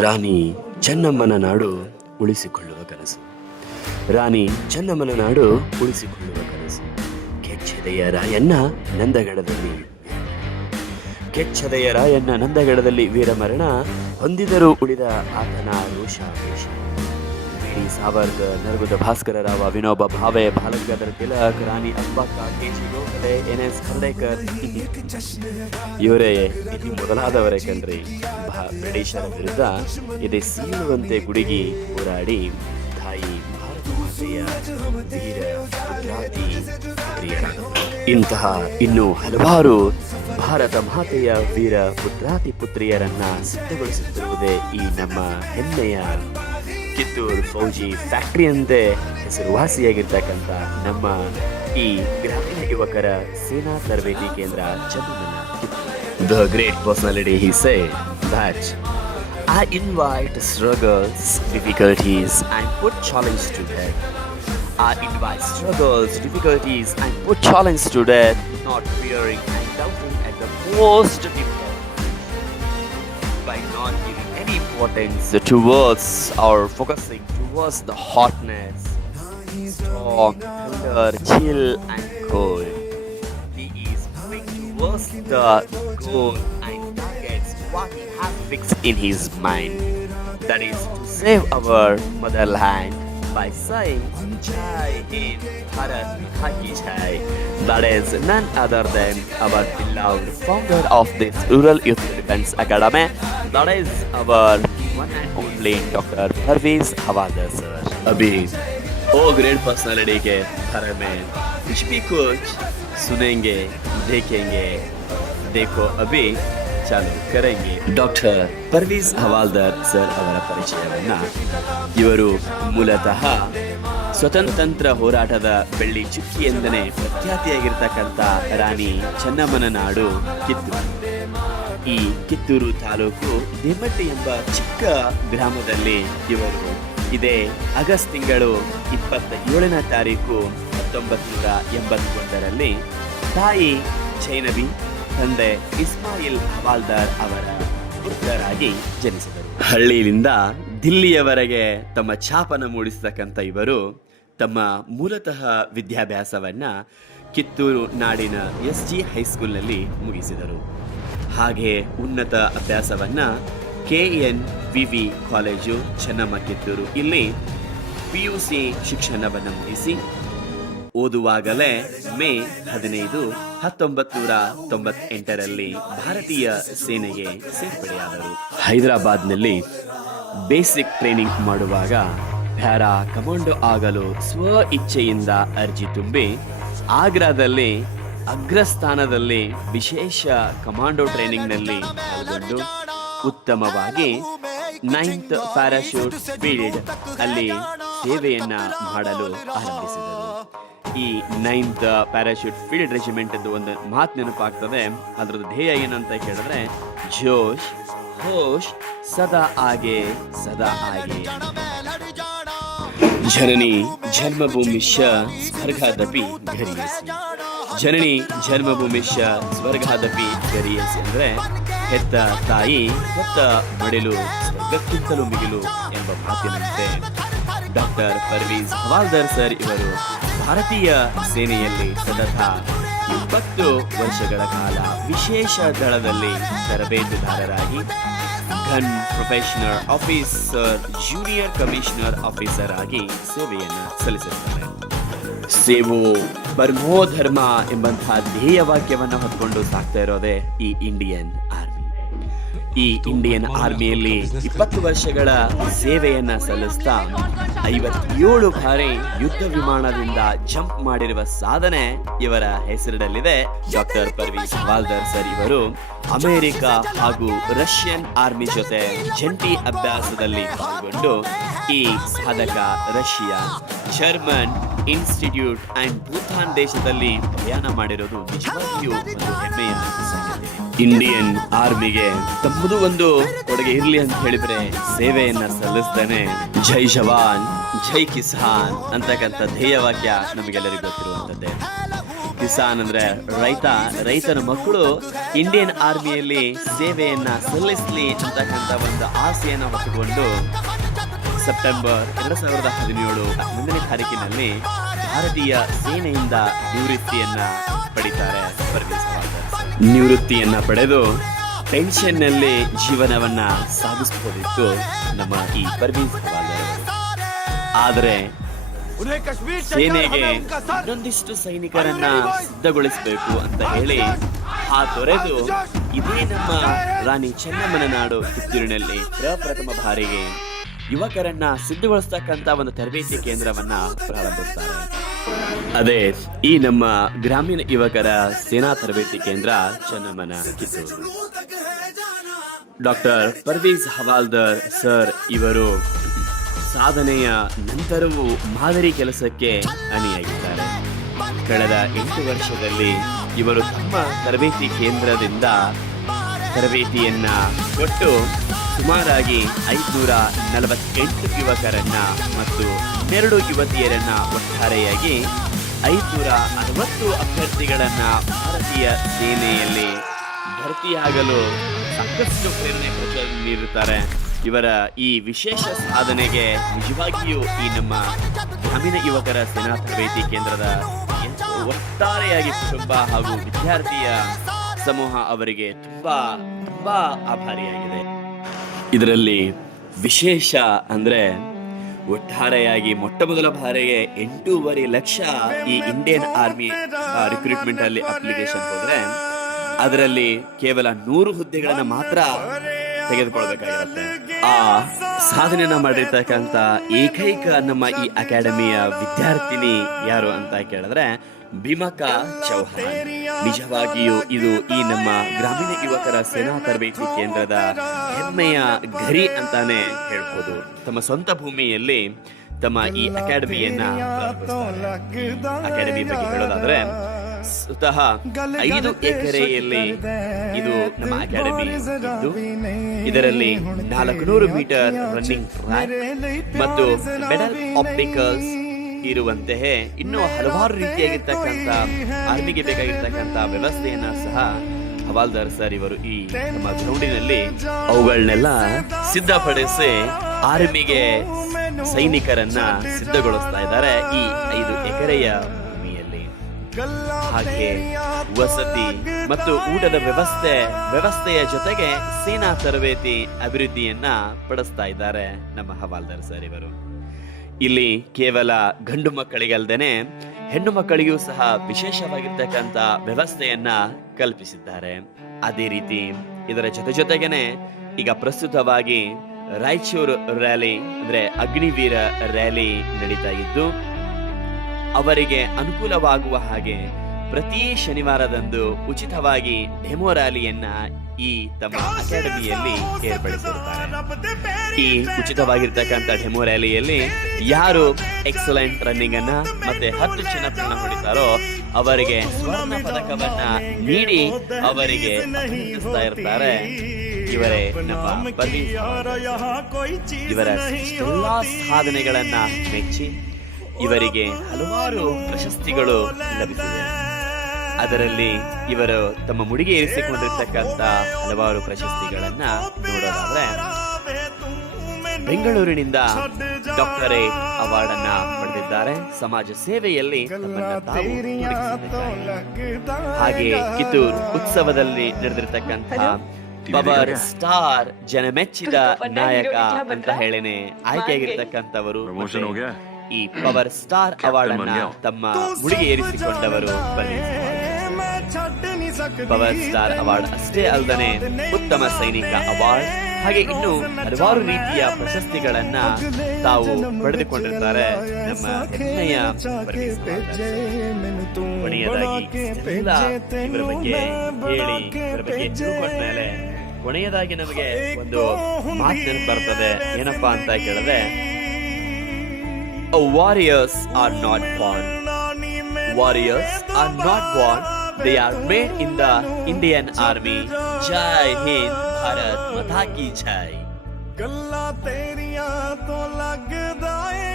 ರಾಣಿ ಚೆನ್ನಮ್ಮನ ನಾಡು ಉಳಿಸಿಕೊಳ್ಳುವ ಕನಸು. ರಾಣಿ ಚೆನ್ನಮ್ಮನ ನಾಡು ಉಳಿಸಿಕೊಳ್ಳುವ ಕನಸು. ಕೆಚ್ಚೆದೆಯ ರಾಯಣ್ಣ ನಂದಗಡದಲ್ಲಿ ಕೆಚ್ಚೆದೆಯ ರಾಯಣ್ಣ ನಂದಗಡದಲ್ಲಿ ವೀರಮರಣ ಹೊಂದಿದರೂ ಉಳಿದ ಆತನ ರೋಷಾವೇಶ. V Savarkar, ನರಗುದ ಭಾಸ್ಕರರಾವ, Vinoba Bhave, Balagangadhara Tilak, Rani Abbakka, KG. ಗೋಖಲೆ, ಎನ್.ಎಸ್. ಖರ್ಡೇಕರ್ ಇವರೇ ಇಲ್ಲಿ ಮೊದಲಾದವರೇ ಕಣ್ರಿ. ಬ್ರಿಟಿಷರ ವಿರುದ್ಧ ಎದೆ ಸೀಳುವಂತೆ ಗುಡುಗಿ ಹೋರಾಡಿ ತಾಯಿ ಭಾರತ ಮಾತೆಯ ವೀರ ಪುತ್ರಾತಿ ಪುತ್ರಿಯರಾದವರು. ಇಂತಹ ಇನ್ನೂ ಹಲವಾರು ಭಾರತ ಮಾತೆಯ ವೀರ ಪುತ್ರಾತಿ ಪುತ್ರಿಯರನ್ನ ಸಿದ್ಧಗೊಳಿಸುತ್ತಿರುವುದೇ ಈ ನಮ್ಮ ಹೆಮ್ಮೆಯ ಕಿತ್ತೂರು ಫೌಜಿ ಫ್ಯಾಕ್ಟರಿ ಅಂತೆ ಹೆಸರುವಾಸಿಯಾಗಿರ್ತಕ್ಕಂಥ ನಮ್ಮ ಈ ಗ್ರಾಮೀಣ ಯುವಕರ ಸೇನಾ ತರಬೇತಿ ಕೇಂದ್ರ ಚನ್ನಮ್ಮನ. The great personality, he said that I invite struggles, difficulties and put challenge to death. I invite struggles, difficulties and put challenge to death, not fearing and doubting at the most difficult, by not giving any importance towards or focusing towards the hotness, storm, thunder, chill and cold. He is moving towards the goal and targets what he has fixed in his mind. That is to save our motherland by saying Jai Hind Bharat Mata Ki Jai. That is none other than our beloved founder of this Rural Youth Defense Academy. That is our one and only Dr. Parvez Hawaldar sir. अभी ओ great personality के बारे में कुछ भी कुछ सुनेंगे, देखेंगे. देखो अभी ಚಾಲು ಕರೆಂಗೆ. ಡಾಕ್ಟರ್ ಪರ್ವೇಜ್ ಹವಾಲ್ದಾರ್ ಸರ್ ಅವರ ಪರಿಚಯವನ್ನ. ಇವರು ಮೂಲತಃ ಸ್ವತಂತ್ರ ಹೋರಾಟದ ಬೆಳ್ಳಿ ಚುಕ್ಕಿ ಎಂದನೇ ಪ್ರಖ್ಯಾತಿಯಾಗಿರ್ತಕ್ಕಂಥ ರಾಣಿ ಚೆನ್ನಮ್ಮನ ನಾಡು ಕಿತ್ತೂರು. ಈ ಕಿತ್ತೂರು ತಾಲೂಕು ದೇಮಟ್ಟಿ ಎಂಬ ಚಿಕ್ಕ ಗ್ರಾಮದಲ್ಲಿ ಇವರು ಇದೇ ಆಗಸ್ಟ್ ತಿಂಗಳು 27ನೇ ತಾರೀಕು 1981ರಲ್ಲಿ ತಾಯಿ ಜೈನಬಿ, ತಂದೆ ಇಸ್ಮಾಯಿಲ್ ಹವಾಲ್ದಾರ್ ಅವರ ಪುತ್ರರಾಗಿ ಜನಿಸಿದರು. ಹಳ್ಳಿಯಿಂದ ದಿಲ್ಲಿಯವರೆಗೆ ತಮ್ಮ ಛಾಪನ ಮೂಡಿಸತಕ್ಕಂಥ ಇವರು ತಮ್ಮ ಮೂಲತಃ ವಿದ್ಯಾಭ್ಯಾಸವನ್ನ ಕಿತ್ತೂರು ನಾಡಿನ SG ಹೈಸ್ಕೂಲ್ನಲ್ಲಿ ಮುಗಿಸಿದರು. ಹಾಗೆ ಉನ್ನತ ಅಭ್ಯಾಸವನ್ನ KNVV ಕಾಲೇಜು ಚೆನ್ನಮ್ಮ ಕಿತ್ತೂರು ಇಲ್ಲಿ PUC ಶಿಕ್ಷಣವನ್ನು ಮುಗಿಸಿ ಓದುವಾಗಲೇ ಮೇ 15, 1998ರಲ್ಲಿ ಭಾರತೀಯ ಸೇನೆಗೆ ಸೇರ್ಪಡೆಯಾದರು. ಹೈದರಾಬಾದ್ನಲ್ಲಿ ಬೇಸಿಕ್ ಟ್ರೈನಿಂಗ್ ಮಾಡುವಾಗ ಪ್ಯಾರಾ ಕಮಾಂಡೋ ಆಗಲು ಸ್ವ ಇಚ್ಛೆಯಿಂದ ಅರ್ಜಿ ತುಂಬಿ ಆಗ್ರಾದಲ್ಲಿ ಅಗ್ರಸ್ಥಾನದಲ್ಲಿ ವಿಶೇಷ ಕಮಾಂಡೋ ಟ್ರೈನಿಂಗ್ನಲ್ಲಿ ಪಾಲ್ಗೊಂಡು ಉತ್ತಮವಾಗಿ 9th ಪ್ಯಾರಾಶೂಟ್ ಫೀಲ್ಡ್ ಅಲ್ಲಿ ಸೇವೆಯನ್ನ ಮಾಡಲು ಆರಂಭಿಸಿದರು. ಈ 9th ಪ್ಯಾರಾಶೂಟ್ ಫೀಲ್ಡ್ ರೆಜಿಮೆಂಟ್ ಎಂದು ಒಂದು ಮಾತು ನೆನಪಾಗ್ತದೆ. ಅದರದ್ದು ಧ್ಯೇಯ ಏನಂತ ಕೇಳಿದ್ರೆ ಜೋಶ್ ಹೋಶ್ ಸದಾ ಆಗೆ ಸದಾ ಆಗೆ. ಜನನಿ ಜನ್ಮಭೂಮಿಶ್ಚ ಸ್ವರ್ಗಾದಪಿ ಗರಿಯಸಿ. ಜನನಿ ಜನ್ಮಭೂಮಿಶ್ಚ ಸ್ವರ್ಗಾದಪಿ ಗರಿಯಸಿ ಅಂದ್ರೆ ಹೆತ್ತ ತಾಯಿ ಹೊತ್ತ ಮಡಿಲು ಸ್ವರ್ಗಕ್ಕಿಂತಲೂ ಮಿಗಿಲು ಎಂಬ ಮಾತಿನಂತೆ ಡಾಕ್ಟರ್ ಪರ್ವೇಜ್ ಹವಾಲ್ದಾರ್ ಸರ್ ಇವರು ಭಾರತೀಯ ಸೇನೆಯಲ್ಲಿ ಸತತ 20 ವರ್ಷಗಳ ಕಾಲ ವಿಶೇಷ ದಳದಲ್ಲಿ ತರಬೇತುದಾರರಾಗಿ gun professional officer, junior commissioner officer ಆಗಿ ಸೇವೆಯನ್ನು ಸಲ್ಲಿಸುತ್ತಾರೆ. ಸೇವೋ ಪರಮೋ ಧರ್ಮ ಎಂಬಂತಹ ಧ್ಯೇಯ ವಾಕ್ಯವನ್ನು ಹೊತ್ಕೊಂಡು ಸಾಕ್ತಾ ಇರೋದೇ ಈ ಇಂಡಿಯನ್ ಆರ್ಮಿ. ಈ ಇಂಡಿಯನ್ ಆರ್ಮಿಯಲ್ಲಿ 20 ವರ್ಷಗಳ ಸೇವೆಯನ್ನ ಸಲ್ಲಿಸ್ತಾ 57 ಬಾರಿ ಯುದ್ಧ ವಿಮಾನದಿಂದ ಜಂಪ್ ಮಾಡಿರುವ ಸಾಧನೆ ಇವರ ಹೆಸರಿನಲ್ಲಿದೆ. ಡಾಕ್ಟರ್ ಪರ್ವೇಜ್ ಹವಾಲ್ದಾರ್ ಸರ್ ಇವರು ಅಮೆರಿಕ ಹಾಗೂ ರಷ್ಯನ್ ಆರ್ಮಿ ಜೊತೆ ಜಂಟಿ ಅಭ್ಯಾಸದಲ್ಲಿ ಪಾಲ್ಗೊಂಡು ಈ ಸಾಧಕ Russia, German institute and Bhutan ದೇಶದಲ್ಲಿ ಪ್ರಯಾಣ ಮಾಡಿರೋದು ನಿಜವಾಗಿಯೂ ಒಂದು ಹೆಮ್ಮೆಯ ಸಂಗತಿ. ಇಂಡಿಯನ್ ಆರ್ಮಿಗೆ ತಮ್ಮದು ಒಂದು ಕೊಡುಗೆ ಇರಲಿ ಅಂತ ಹೇಳಿದ್ರೆ ಸೇವೆಯನ್ನ ಸಲ್ಲಿಸ್ತಾನೆ ಜೈ ಜವಾನ್ ಜೈ ಕಿಸಾನ್ ಅಂತಕ್ಕಂಥ ಧ್ಯೇಯವಾಕ್ಯ ನಮಗೆಲ್ಲರಿಗೂ ಗೊತ್ತಿರುವಂತದ್ದೇ. ಕಿಸಾನ್ ಅಂದ್ರೆ ರೈತನ ಮಕ್ಕಳು ಇಂಡಿಯನ್ ಆರ್ಮಿಯಲ್ಲಿ ಸೇವೆಯನ್ನ ಸಲ್ಲಿಸಲಿ ಅಂತಕ್ಕಂಥ ಒಂದು ಆಸೆಯನ್ನು ಹೊತ್ತುಕೊಂಡು ಸೆಪ್ಟೆಂಬರ್ 2017 1ನೇ ತಾರೀಕಿನಲ್ಲಿ ಭಾರತೀಯ ಸೇನೆಯಿಂದ ನಿವೃತ್ತಿಯನ್ನ ಪಡಿತಾರೆ. ನಿವೃತ್ತಿಯನ್ನ ಪಡೆದು ಪೆನ್ಷನ್ನಲ್ಲಿ ಜೀವನವನ್ನ ಸಾಗಿಸಬಹುದಿತ್ತು ನಮ್ಮ ಈ ಪರ್ವೀಜ್ ಹವಾಲ್ದಾರ್. ಆದರೆ ಸೇನೆಗೆ ಇನ್ನೊಂದಿಷ್ಟು ಸೈನಿಕರನ್ನ ಸಿದ್ಧಗೊಳಿಸಬೇಕು ಅಂತ ಹೇಳಿ ತೊರೆದು ಇದೇ ನಮ್ಮ ರಾಣಿ ಚೆನ್ನಮ್ಮನ ನಾಡು ಕಿತ್ತೂರಿನಲ್ಲಿ ಪ್ರಪ್ರಥಮ ಬಾರಿಗೆ ಯುವಕರನ್ನ ಸಿದ್ಧಗೊಳಿಸ್ತಕ್ಕಂತ ಒಂದು ತರಬೇತಿ ಕೇಂದ್ರವನ್ನ ಪ್ರಾರಂಭಿಸ್ತಾರೆ. ಅದೇ ಈ ನಮ್ಮ ಗ್ರಾಮೀಣ ಯುವಕರ ಸೇನಾ ತರಬೇತಿ ಕೇಂದ್ರ ಚೆನ್ನಮ್ಮನ ಕಿತ್ತೂರು. ಡಾಕ್ಟರ್ ಪರ್ವೀಜ್ ಹವಾಲ್ದಾರ್ ಸರ್ ಇವರು ಸಾಧನೆಯ ನಂತರವೂ ಮಾದರಿ ಕೆಲಸಕ್ಕೆ ಅಣಿಯಾಗಿದ್ದಾರೆ. ಕಳೆದ 8 ವರ್ಷದಲ್ಲಿ ಇವರು ತಮ್ಮ ತರಬೇತಿ ಕೇಂದ್ರದಿಂದ ತರಬೇತಿಯನ್ನ ಕೊಟ್ಟು ಸುಮಾರಾಗಿ 548 ಯುವಕರನ್ನ ಮತ್ತು 2 ಯುವತಿಯರನ್ನ ಒಟ್ಟಾರೆಯಾಗಿ 560 ಅಭ್ಯರ್ಥಿಗಳನ್ನ ಭಾರತೀಯ ಸೇನೆಯಲ್ಲಿ ಭರ್ತಿಯಾಗಲು ಸಾಕಷ್ಟು ಪ್ರೇರಣೆ ನೀಡುತ್ತಾರೆ. ಇವರ ಈ ವಿಶೇಷ ಸಾಧನೆಗೆ ನಿಜವಾಗಿಯೂ ಈ ನಮ್ಮ ಗ್ರಾಮೀಣ ಯುವಕರ ಸೇನಾ ತರಬೇತಿ ಕೇಂದ್ರದ ಒಟ್ಟಾರೆಯಾಗಿ ಕುಟುಂಬ ಹಾಗೂ ವಿದ್ಯಾರ್ಥಿಯ ಸಮೂಹ ಅವರಿಗೆ ತುಂಬಾ ಆಭಾರಿಯಾಗಿದೆ. ಇದರಲ್ಲಿ ವಿಶೇಷ ಅಂದ್ರೆ ಒಟ್ಟಾರೆಯಾಗಿ ಮೊಟ್ಟ ಮೊದಲ ಬಾರಿಗೆ 8.5 ಲಕ್ಷ ಈ ಇಂಡಿಯನ್ ಆರ್ಮಿ ರಿಕ್ರೂಟ್ಮೆಂಟ್ ಅಲ್ಲಿ ಅಪ್ಲಿಕೇಶನ್ ಹೋದ್ರೆ ಅದರಲ್ಲಿ ಕೇವಲ 100 ಹುದ್ದೆಗಳನ್ನ ಮಾತ್ರ ತೆಗೆದುಕೊಳ್ಬೇಕಾಗಿರುತ್ತೆ. ಆ ಸಾಧನೆಯನ್ನ ಮಾಡಿರ್ತಕ್ಕಂಥ ಏಕೈಕ ನಮ್ಮ ಈ ಅಕಾಡೆಮಿಯ ವಿದ್ಯಾರ್ಥಿನಿ ಯಾರು ಅಂತ ಕೇಳಿದ್ರೆ ಭೀಮಕಾ ಚೌಹಾನ್. ನಿಜವಾಗಿಯೂ ಇದು ಈ ನಮ್ಮ ಗ್ರಾಮೀಣ ಯುವಕರ ಸೇನಾ ತರಬೇತಿ ಕೇಂದ್ರದ ಹೆಮ್ಮೆಯ ಗರಿ ಅಂತಾನೆ ಹೇಳ್ಬೋದು. ತಮ್ಮ ಸ್ವಂತ ಭೂಮಿಯಲ್ಲಿ ತಮ್ಮ ಈ ಅಕಾಡೆಮಿಯನ್ನ ಅಕಾಡೆಮಿ ಬಗ್ಗೆ ಹೇಳೋದಾದ್ರೆ ಸ್ವತಃ 5 ಎಕರೆಯಲ್ಲಿ ಇದು ನಮ್ಮ ಅಕಾಡೆಮಿ ಇದ್ದು ಇದರಲ್ಲಿ 400 ಮೀಟರ್ ರನ್ನಿಂಗ್ ಟ್ರ್ಯಾಕ್ ಮತ್ತು ಮೆಡಲ್ ಆಪ್ಟಿಕಲ್ಸ್ ಇರುವಂತೆಯೇ ಇನ್ನೂ ಹಲವಾರು ರೀತಿಯಾಗಿರ್ತಕ್ಕಂಥ ಆರ್ಮಿಗೆ ಬೇಕಾಗಿರ್ತಕ್ಕಂಥ ವ್ಯವಸ್ಥೆಯನ್ನ ಸಹ ಹವಾಲ್ದಾರ್ ಸರ್ ಇವರು ಈ ನಮ್ಮ ಗ್ರೌಂಡಿನಲ್ಲಿ ಅವುಗಳನ್ನೆಲ್ಲ ಸಿದ್ಧಪಡಿಸಿ ಆರ್ಮಿಗೆ ಸೈನಿಕರನ್ನ ಸಿದ್ಧಗೊಳಿಸ್ತಾ ಇದ್ದಾರೆ ಈ 5 ಎಕರೆಯ ಭೂಮಿಯಲ್ಲಿ. ಹಾಗೆ ವಸತಿ ಮತ್ತು ಊಟದ ವ್ಯವಸ್ಥೆಯ ಜೊತೆಗೆ ಸೇನಾ ತರಬೇತಿ ಅಭಿವೃದ್ಧಿಯನ್ನ ಪಡಿಸ್ತಾ ಇದ್ದಾರೆ ನಮ್ಮ ಹವಾಲ್ದಾರ್ ಸರ್ ಇವರು. ಇಲ್ಲಿ ಕೇವಲ ಗಂಡು ಮಕ್ಕಳಿಗಲ್ದೇನೆ ಹೆಣ್ಣು ಮಕ್ಕಳಿಗೂ ಸಹ ವಿಶೇಷವಾಗಿರ್ತಕ್ಕಂಥ ವ್ಯವಸ್ಥೆಯನ್ನ ಕಲ್ಪಿಸಿದ್ದಾರೆ. ಅದೇ ರೀತಿ ಇದರ ಜೊತೆಗೇನೆ ಈಗ ಪ್ರಸ್ತುತವಾಗಿ ರಾಯಚೂರು ರ್ಯಾಲಿ ಅಂದ್ರೆ ಅಗ್ನಿವೀರ ರ್ಯಾಲಿ ನಡೀತಾ ಇದ್ದು ಅವರಿಗೆ ಅನುಕೂಲವಾಗುವ ಹಾಗೆ ಪ್ರತಿ ಶನಿವಾರದಂದು ಉಚಿತವಾಗಿ ಡೆಮೋ ರ್ಯಾಲಿಯನ್ನ ಈ ತಮ್ಮ ಅಕಾಡೆಮಿಯಲ್ಲಿ ಏರ್ಪಡಿಸಿರುತ್ತಾರೆ. ಈ ಉಚಿತವಾಗಿರ್ತಕ್ಕಂಥ ಡೆಮೋ ರ್ಯಾಲಿಯಲ್ಲಿ ಯಾರು ಎಕ್ಸಲೆಂಟ್ ರನ್ನಿಂಗ್ ಅನ್ನ ಮತ್ತೆ 10 ಚಿನ್ನವನ್ನು ಹೊಡಿತಾರೋ ಅವರಿಗೆ ಸ್ವರ್ಣ ಪದಕವನ್ನ ನೀಡಿ ಅವರಿಗೆ ಅಭಿನಂದಿಸ್ತಾ ಇರ್ತಾರೆ. ಇವರೇ ನಮ್ಮ ಪರ್ವೀಜ್ ಇವರ ಎಲ್ಲಾ ಸಾಧನೆಗಳನ್ನ ಮೆಚ್ಚಿ ಇವರಿಗೆ ಹಲವಾರು ಪ್ರಶಸ್ತಿಗಳು ಲಭಿಸಿವೆ. ಅದರಲ್ಲಿ ಇವರು ತಮ್ಮ ಮುಡಿಗೆ ಇರಿಸಿಕೊಂಡಿರ್ತಕ್ಕಂಥ ಹಲವಾರು ಪ್ರಶಸ್ತಿಗಳನ್ನ ನೋಡೋದಾದ್ರೆ ಬೆಂಗಳೂರಿನಿಂದ ಡಾಕ್ಟರೇಟ್ ಅವಾರ್ಡ್ ಅನ್ನ ಪಡೆದಿದ್ದಾರೆ. ಸಮಾಜ ಸೇವೆಯಲ್ಲಿ ತಮ್ಮನ್ನ ತಾವು ತೊಡಗಿಸಿಕೊಂಡಿದ್ದಾರೆ. ಹಾಗೆ ಕಿತ್ತೂರು ಉತ್ಸವದಲ್ಲಿ ನಡೆದಿರ್ತಕ್ಕಂಥ ಪವರ್ ಸ್ಟಾರ್ ಜನಮೆಚ್ಚಿದ ನಾಯಕ ಅಂತ ಹೇಳೇನೆ ಆಯ್ಕೆಯಾಗಿರ್ತಕ್ಕಂಥವರು ಈ ಪವರ್ ಸ್ಟಾರ್ ಅವಾರ್ಡ್ ಅನ್ನ ತಮ್ಮ ಮುಡಿಗೆ ಏರಿಸಿಕೊಂಡವರು ಪವರ್ ಸ್ಟಾರ್ ಅವಾರ್ಡ್ ಅಷ್ಟೇ ಅಲ್ಲದೆ ಉತ್ತಮ ಸೈನಿಕ ಅವಾರ್ಡ್ ಹಾಗೆ ಇನ್ನು ಹಲವಾರು ರೀತಿಯ ಪ್ರಶಸ್ತಿಗಳನ್ನ ತಾವು ಪಡೆದುಕೊಂಡಿರ್ತಾರೆ. ನಮ್ಮ ಹೆಮ್ಮೆಯ ಇವರ ಬಗ್ಗೆ ಹೇಳಿ ಇವರ ಬಗ್ಗೆ ತಿಳ್ಕೊಂಡ ಮೇಲೆ ಕೊನೆಯದಾಗಿ ನಮಗೆ ಒಂದು ಮಾತು ಬರ್ತದೆ. ಏನಪ್ಪಾ ಅಂತ ಕೇಳಿದ್ರೆ warriors are not born. Warriors are not born. They are made in the Indian Army. Jai Hind, Bharat Mata ki jai. गल्ला तेरिया तो लगदा है